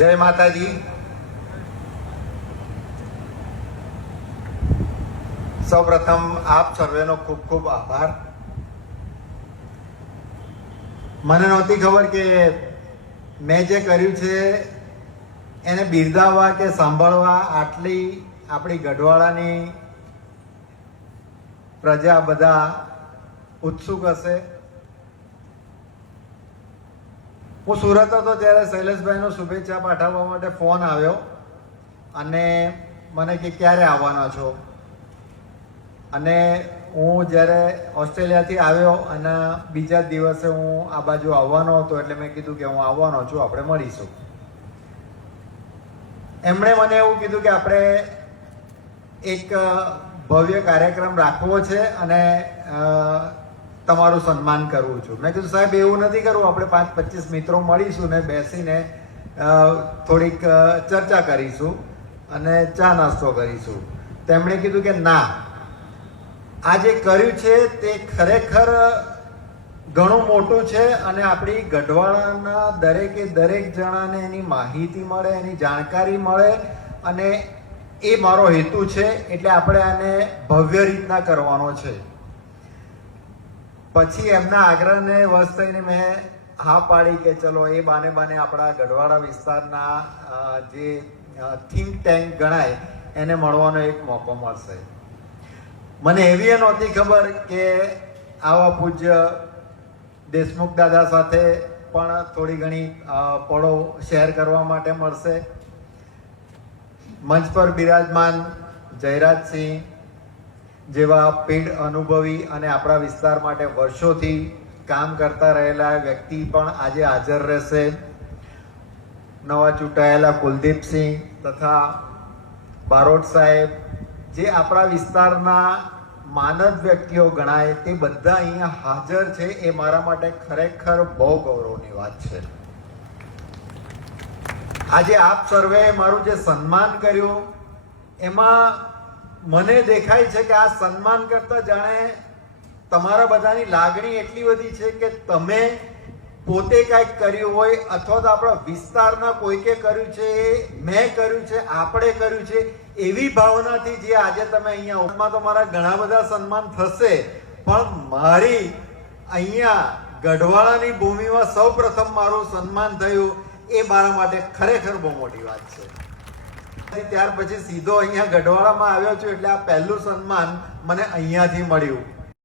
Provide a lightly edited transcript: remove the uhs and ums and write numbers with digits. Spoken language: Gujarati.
જય માતાજી. સૌપ્રથમ આપ સર્વેનો ખૂબ ખૂબ આભાર. મને નહોતી ખબર કે મેં જે કર્યું છે એને બિરદાવવા કે સાંભળવા આટલી આપણી ગઢવાડાની પ્રજા બધા ઉત્સુક હશે. હું સુરત હતો ત્યારે શૈલેષભાઈનો શુભેચ્છા પાઠવવા માટે ફોન આવ્યો અને મને કે ક્યારે આવવાના છો. અને હું જ્યારે ઓસ્ટ્રેલિયાથી આવ્યો અને બીજા દિવસે હું આ બાજુ આવવાનો હતો એટલે મેં કીધું કે હું આવવાનો છું, આપણે મળીશું. એમણે મને એવું કીધું કે આપણે એક ભવ્ય કાર્યક્રમ રાખવો છે અને તમારું સન્માન કરવું છું. મેં કીધું સાહેબ એવું નથી કરવું, આપણે 5-25 મિત્રો મળીશું ને બેસીને થોડીક ચર્ચા કરીશું અને ચા નાસ્તો કરીશું. તેમણે કીધું કે ના, આ જે કર્યું છે તે ખરેખર ઘણું મોટું છે અને આપણી ગઢવાડાના દરેકે દરેક જણાને એની માહિતી મળે, એની જાણકારી મળે અને એ મારો હેતુ છે. એટલે આપણે આને ભવ્ય રીતના કરવાનો છે. પછી એમના આગ્રહને વશ થઈને મેં હા પાડી કે ચલો એ બાને આપણા ગઢવાડા વિસ્તારના જે થિંક ટેન્ક ગણાય એને મળવાનો એક મોકો મળશે. મને એવી નહોતી ખબર કે આવા પૂજ્ય દેશમુખ દાદા સાથે પણ થોડી ઘણી પળો શેર કરવા માટે મળશે. મંચ પર બિરાજમાન જયરાજસિંહ જેવા પીઢ અનુભવી અને આપણા વિસ્તાર માટે વર્ષોથી કામ કરતા રહેલા વ્યક્તિ પણ આજે હાજર રહેશે. નવા ચૂંટાયેલા કુલદીપસિંહ તથા બારોટ સાહેબ જે આપણા વિસ્તારના માનદ વ્યક્તિઓ ગણાય તે બધા અહીંયા હાજર છે. એ મારા માટે ખરેખર બહુ ગૌરવની વાત છે. આજે આપ સર્વે મારું જે સન્માન કર્યું એમાં મને દેખાય છે કે આ સન્માન કરતા જાણે તમારા બધાની લાગણી એટલી બધી છે કે તમે પોતે કંઈક કર્યું હોય અથવા તો આપણા વિસ્તારના કોઈકે કર્યું છે, મેં કર્યું છે, આપણે કર્યું છે એવી ભાવનાથી જે આજે તમે અહીંયા ઉપમાં તમારા ઘણા બધા સન્માન થશે, પણ મારી અહીંયા ગઢવાડાની ભૂમિમાં સૌ પ્રથમ મારું સન્માન થયું એ મારા માટે ખરેખર બહુ મોટી વાત છે. ત્યાર પછી સીધો અહીંયા ગઢવાડામાં આવ્યો છું એટલે આ પહેલું સન્માન મને અહીંયાથી મળ્યું.